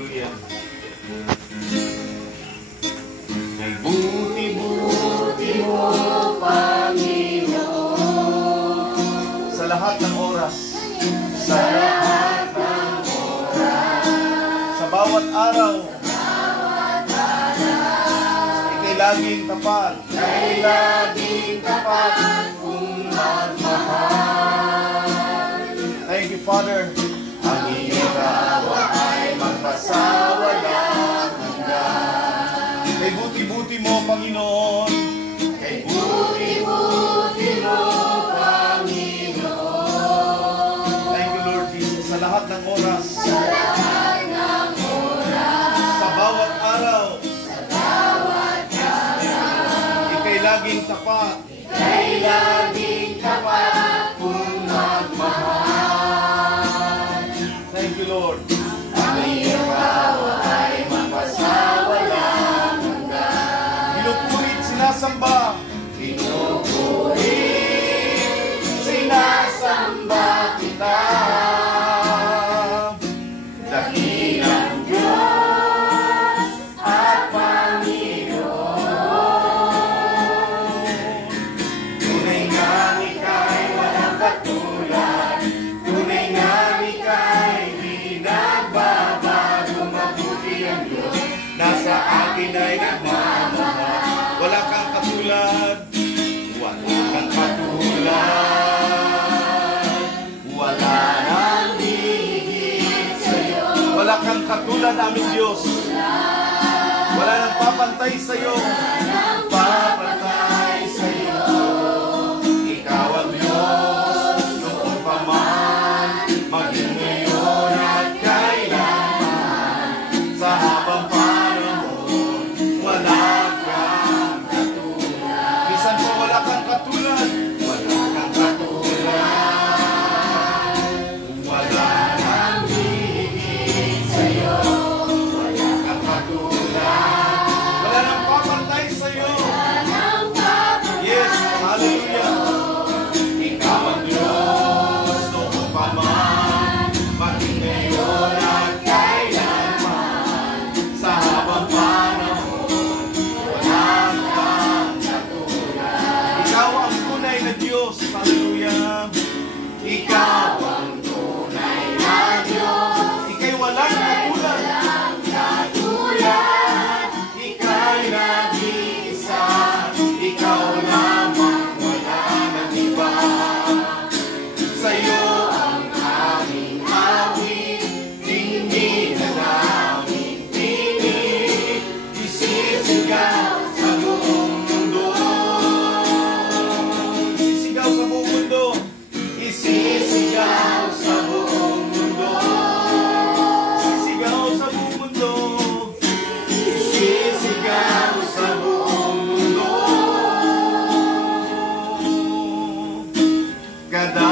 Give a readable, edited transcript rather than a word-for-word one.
Hallelujah. May buti-buti mo, Panginoon, sa lahat ng oras. Sa lahat ng oras. Sa bawat araw. Ika'y laging tapat. Ika'y laging tapat kung magmahal. Thank you, Father. Ang iyong awa ay magpasawalang hanggan. Kay buti-buti mo, Panginoon. Kay buti-buti mo, Panginoon. Thank you, Lord Jesus. Sa lahat ng oras. Sa lahat ng oras. Sa bawat araw. Sa bawat araw. Ika'y laging tapat. Ika'y laging tapat kung magmahal. Thank you, Lord. Ang iyong awa ay magpasawalang hanggan. Pinupurit, sinasamba. Pinupurit, sinasamba kita. Dakilang Diyos at Panginoon. Tunay nga ika'y walang katulad. Tunay nga ika'y nagbabago, mabuti ang Diyos. Nasa akin ay nagmamahal. Wala kang katulad. Wala kang katulad. Wala nang hihigit sa'yo. Wala kang katulad, aming Diyos. Wala nang papantay sa'yo. Papantay sa'yo. Ikaw ang Diyos noon pa man, maging ngayon at kailanman. Sa habang panahon, wala kang katulad. Minsan po wala kang katulad. Wala kang katulad. Wala nang hihigit sa'yo. Wala kang katulad. Wala nang papantay sa'yo. Yes, hallelujah. Ikaw ang Diyos noon pa man, maging ngayon at kailanman. Sa habang panahon, wala kang katulad. Ikaw ang tunay na Diyos. Hallelujah. Ikaw ang tunay na Diyos. Ika'y walang katulad. Ika'y nag-iisa. Ikaw lamang, wala nang iba. Sa'yo ang aming awit, tingin na namin tinig, isisigaw sa buong mundo. Isisigaw sa buong mundo. Isisigaw sa buong mundo. Isisigaw sa buong mundo. Isisigaw sa buong mundo. Kada